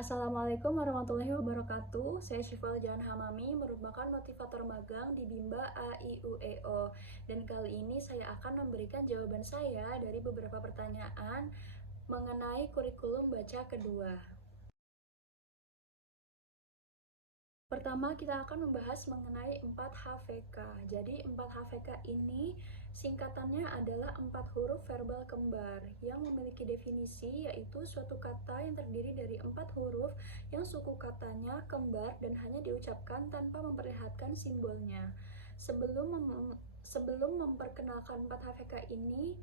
Assalamualaikum warahmatullahi wabarakatuh. Saya Syifal Jahan Hamami, merupakan motivator magang di Bimba AIUEO. Dan kali ini saya akan memberikan jawaban saya dari beberapa pertanyaan mengenai kurikulum baca kedua. Pertama, kita akan membahas mengenai 4HVK. Jadi 4HVK ini singkatannya adalah 4 huruf verbal kembar yang memiliki definisi, yaitu suatu kata yang terdiri dari 4 huruf yang suku katanya kembar dan hanya diucapkan tanpa memperlihatkan simbolnya. Sebelum memperkenalkan 4HVK ini,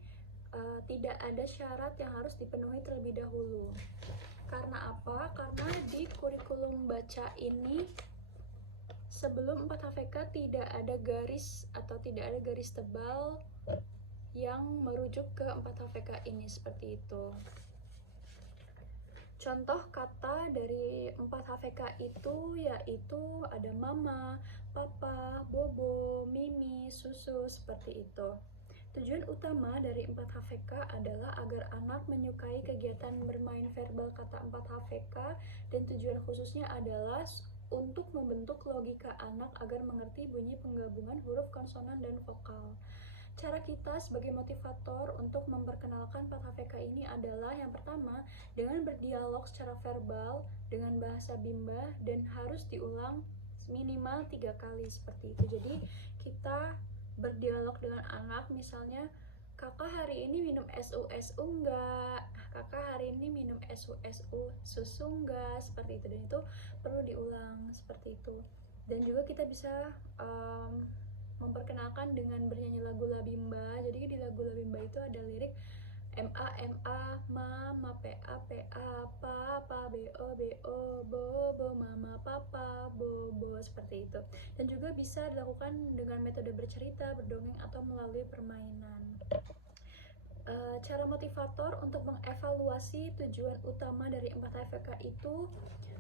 tidak ada syarat yang harus dipenuhi terlebih dahulu. Karena apa? Karena di kurikulum baca ini sebelum 4HVK tidak ada garis atau tidak ada garis tebal yang merujuk ke 4HVK ini, seperti itu. Contoh kata dari 4HVK itu yaitu ada mama, papa, bobo, mimi, susu, seperti itu. Tujuan utama dari 4HVK adalah agar anak menyukai kegiatan bermain verbal kata 4HVK, dan tujuan khususnya adalah untuk membentuk logika anak agar mengerti bunyi penggabungan huruf konsonan dan vokal. Cara kita sebagai motivator untuk memperkenalkan 4HVK ini adalah yang pertama, dengan berdialog secara verbal dengan bahasa Bimba dan harus diulang minimal 3 kali, seperti itu. Jadi kita berdialog dengan anak, misalnya, kakak hari ini minum SU enggak? Kakak hari ini minum SU susu enggak? Seperti itu, dan itu perlu diulang seperti itu. Dan juga kita bisa memperkenalkan dengan bernyanyi lagu Labimba. Jadi di lagu Labimba itu ada lirik MA MA ma ma PA PA pa pa BO BO bo bo mama papa bobo, seperti itu. Dan juga bisa dilakukan dengan metode bercerita, berdongeng, atau melalui permainan. Cara motivator untuk mengevaluasi tujuan utama dari 4HVK itu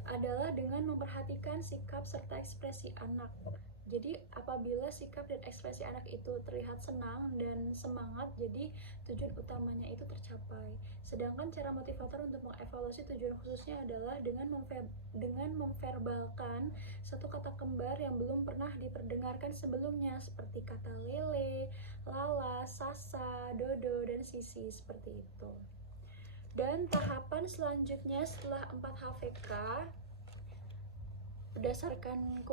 adalah dengan memperhatikan sikap serta ekspresi anak. Jadi apabila sikap dan ekspresi anak itu terlihat senang dan semangat, jadi tujuan utamanya itu tercapai. Sedangkan cara motivator untuk mengevaluasi tujuan khususnya adalah dengan memverbalkan satu kata kembar yang belum pernah diperdengarkan sebelumnya, seperti kata lele, lala, sasa, dodo, dan sisi, seperti itu. Dan tahapan selanjutnya setelah 4HVK, berdasarkan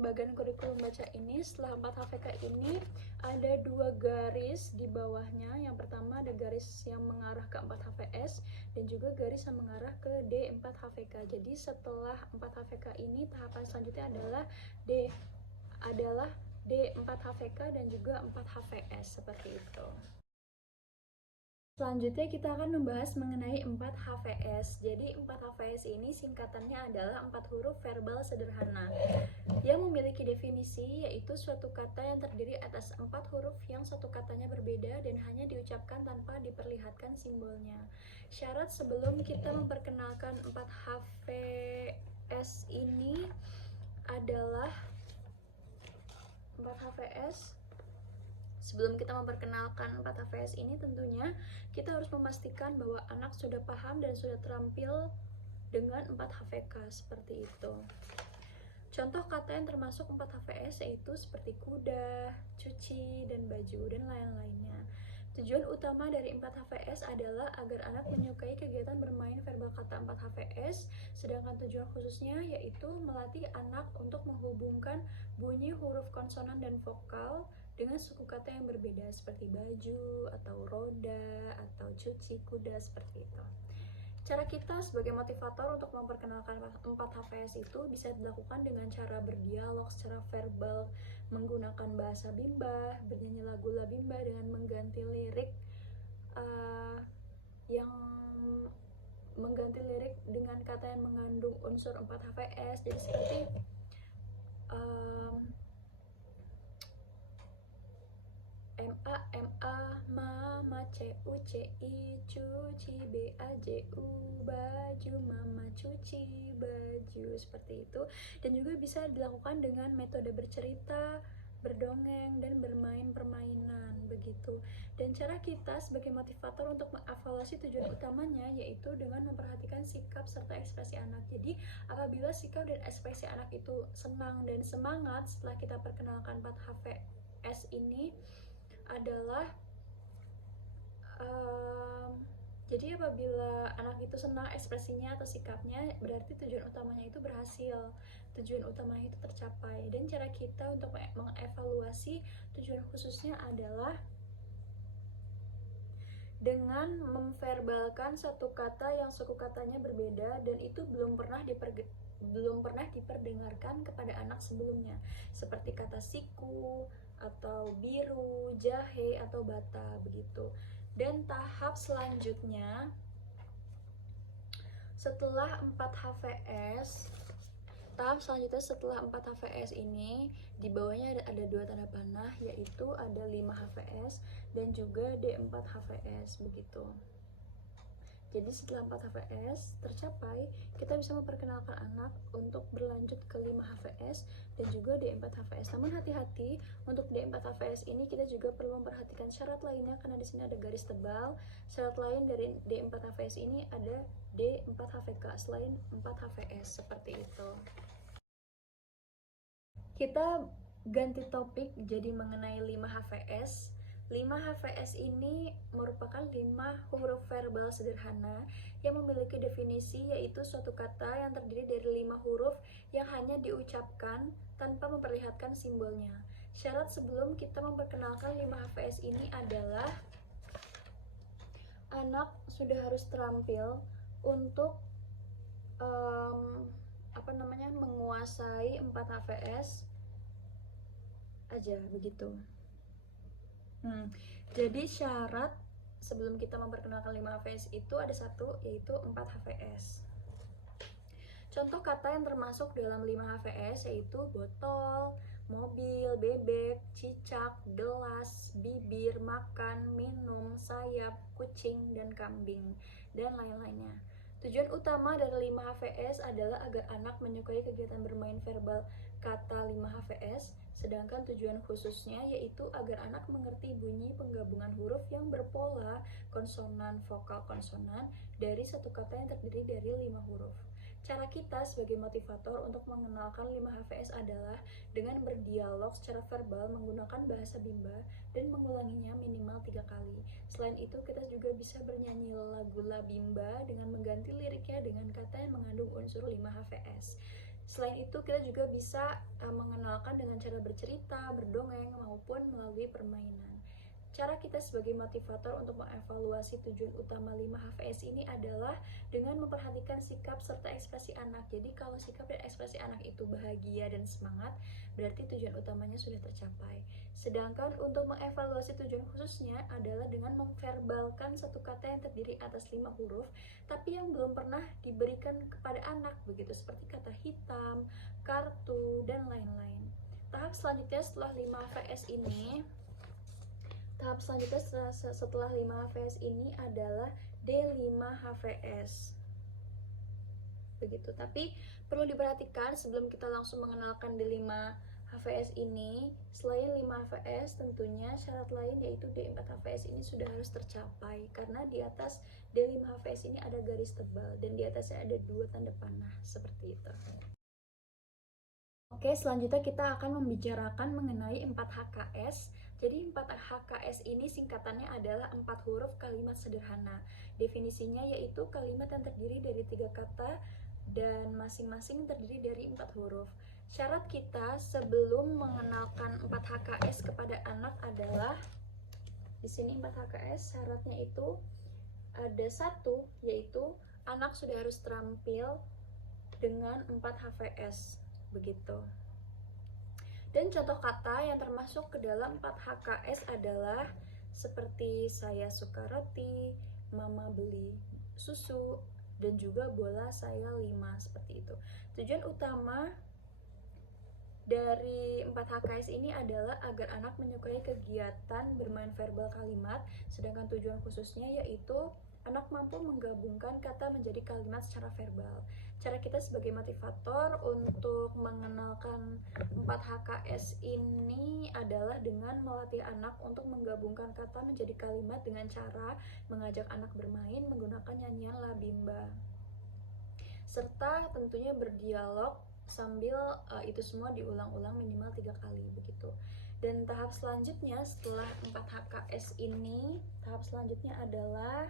bagian kurikulum baca ini, setelah 4HVK ini ada 2 garis di bawahnya. Yang pertama ada garis yang mengarah ke 4HVS dan juga garis yang mengarah ke D4HVK. Jadi setelah 4HVK ini, tahapan selanjutnya adalah D4HVK dan juga 4HVS, seperti itu. Selanjutnya kita akan membahas mengenai 4HVS. Jadi 4HVS ini singkatannya adalah 4 huruf verbal sederhana yang memiliki definisi, yaitu suatu kata yang terdiri atas 4 huruf yang satu katanya berbeda dan hanya diucapkan tanpa diperlihatkan simbolnya. Syarat sebelum kita memperkenalkan 4HVS ini adalah 4HVS. Sebelum kita memperkenalkan 4HVS ini, tentunya kita harus memastikan bahwa anak sudah paham dan sudah terampil dengan 4HVK, seperti itu. Contoh kata yang termasuk 4HVS yaitu seperti kuda, cuci, dan baju, dan lain-lainnya. Tujuan utama dari 4HVS adalah agar anak menyukai kegiatan bermain verbal kata 4HVS, sedangkan tujuan khususnya yaitu melatih anak untuk menghubungkan bunyi huruf konsonan dan vokal dengan suku kata yang berbeda, seperti baju, atau roda, atau cuci, kuda, seperti itu. Cara kita sebagai motivator untuk memperkenalkan 4HVS itu bisa dilakukan dengan cara berdialog secara verbal menggunakan bahasa Bimba, bernyanyi lagu Labimba dengan mengganti lirik dengan kata yang mengandung unsur 4HVS. Jadi seperti MA MA mama CU CI cuci BAJU baju, mama cuci baju, seperti itu. Dan juga bisa dilakukan dengan metode bercerita, berdongeng, dan bermain permainan begitu. Dan cara kita sebagai motivator untuk mengevaluasi tujuan utamanya yaitu dengan memperhatikan sikap serta ekspresi anak. Jadi apabila sikap dan ekspresi anak itu senang dan semangat setelah kita perkenalkan 4HVS ini adalah jadi apabila anak itu senang ekspresinya atau sikapnya, berarti tujuan utamanya itu berhasil, tujuan utamanya itu tercapai. Dan cara kita untuk mengevaluasi tujuan khususnya adalah dengan memverbalkan satu kata yang suku katanya berbeda dan itu belum pernah diperdengarkan kepada anak sebelumnya, seperti kata siku atau biru, jahe, atau bata begitu. Dan tahap selanjutnya setelah 4HVS setelah 4HVS ini di bawahnya ada 2 tanda panah, yaitu ada 5HVS dan juga D4HVS begitu. Jadi setelah 4HVS tercapai, kita bisa memperkenalkan anak untuk berlanjut ke 5HVS dan juga D4HVS. Namun hati-hati, untuk D4HVS ini kita juga perlu memperhatikan syarat lainnya karena di sini ada garis tebal. Syarat lain dari D4HVS ini ada D4HVK selain 4HVS seperti itu. Kita ganti topik jadi mengenai 5HVS. 5HVS ini merupakan 5 huruf verbal sederhana yang memiliki definisi, yaitu suatu kata yang terdiri dari 5 huruf yang hanya diucapkan tanpa memperlihatkan simbolnya. Syarat sebelum kita memperkenalkan 5HVS ini adalah anak sudah harus terampil untuk menguasai 4HVS aja begitu. Jadi syarat sebelum kita memperkenalkan 5HVS itu ada satu, yaitu 4HVS. Contoh kata yang termasuk dalam 5HVS yaitu botol, mobil, bebek, cicak, gelas, bibir, makan, minum, sayap, kucing, dan kambing, dan lain-lainnya. Tujuan utama dari 5HVS adalah agar anak menyukai kegiatan bermain verbal kata 5HVS, sedangkan tujuan khususnya yaitu agar anak mengerti bunyi penggabungan huruf yang berpola konsonan, vokal, konsonan dari satu kata yang terdiri dari 5 huruf. Cara kita sebagai motivator untuk mengenalkan 5HVS adalah dengan berdialog secara verbal menggunakan bahasa Bimba dan mengulanginya minimal 3 kali. Selain itu, kita juga bisa bernyanyi lagu La Bimba dengan mengganti liriknya dengan kata yang mengandung unsur 5HVS. Selain itu, kita juga bisa mengenalkan dengan cara bercerita, berdongeng, maupun melalui permainan. Cara kita sebagai motivator untuk mengevaluasi tujuan utama 5HVS ini adalah dengan memperhatikan sikap serta ekspresi anak. Jadi kalau sikap dan ekspresi anak itu bahagia dan semangat, berarti tujuan utamanya sudah tercapai. Sedangkan untuk mengevaluasi tujuan khususnya adalah dengan memverbalkan satu kata yang terdiri atas 5 huruf, tapi yang belum pernah diberikan kepada anak, begitu seperti kata hitam, kartu, dan lain-lain. Tahap selanjutnya setelah 5HVS ini setelah 5HVS ini adalah D5HVS begitu. Tapi perlu diperhatikan sebelum kita langsung mengenalkan D5HVS ini, selain 5HVS tentunya syarat lain yaitu D4HVS ini sudah harus tercapai, karena di atas D5HVS ini ada garis tebal dan di atasnya ada 2 tanda panah seperti itu. Oke, selanjutnya kita akan membicarakan mengenai 4HKS. Jadi 4HKS ini singkatannya adalah 4 huruf kalimat sederhana. Definisinya yaitu kalimat yang terdiri dari 3 kata dan masing-masing terdiri dari 4 huruf. Syarat kita sebelum mengenalkan 4HKS kepada anak adalah, di sini 4HKS syaratnya itu ada 1, yaitu anak sudah harus terampil dengan 4HVS begitu. Dan contoh kata yang termasuk ke dalam 4HKS adalah seperti saya suka roti, mama beli susu, dan juga bola saya 5, seperti itu. Tujuan utama dari 4HKS ini adalah agar anak menyukai kegiatan bermain verbal kalimat, sedangkan tujuan khususnya yaitu anak mampu menggabungkan kata menjadi kalimat secara verbal. cara kita sebagai motivator untuk mengenalkan 4 HKS ini adalah dengan melatih anak untuk menggabungkan kata menjadi kalimat dengan cara mengajak anak bermain menggunakan nyanyian La Bimba, serta tentunya berdialog sambil itu semua diulang-ulang minimal 3 kali begitu. Dan tahap selanjutnya setelah 4 HKS ini, tahap selanjutnya adalah,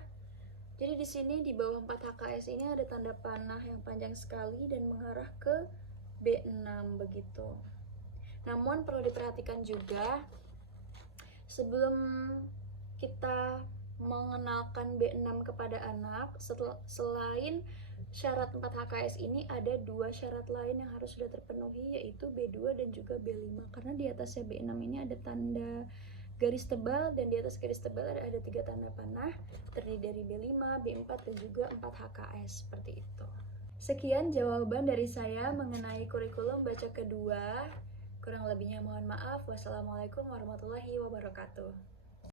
jadi di sini di bawah 4 HKS ini ada tanda panah yang panjang sekali dan mengarah ke B6 begitu. Namun perlu diperhatikan juga, sebelum kita mengenalkan B6 kepada anak, selain syarat 4 HKS ini ada 2 syarat lain yang harus sudah terpenuhi, yaitu B2 dan juga B5. Karena di atasnya B6 ini ada tanda garis tebal dan di atas garis tebal ada 3 tanda panah terdiri dari B5, B4 dan juga 4 HKS seperti itu. Sekian jawaban dari saya mengenai kurikulum baca kedua. Kurang lebihnya mohon maaf. Wassalamualaikum warahmatullahi wabarakatuh.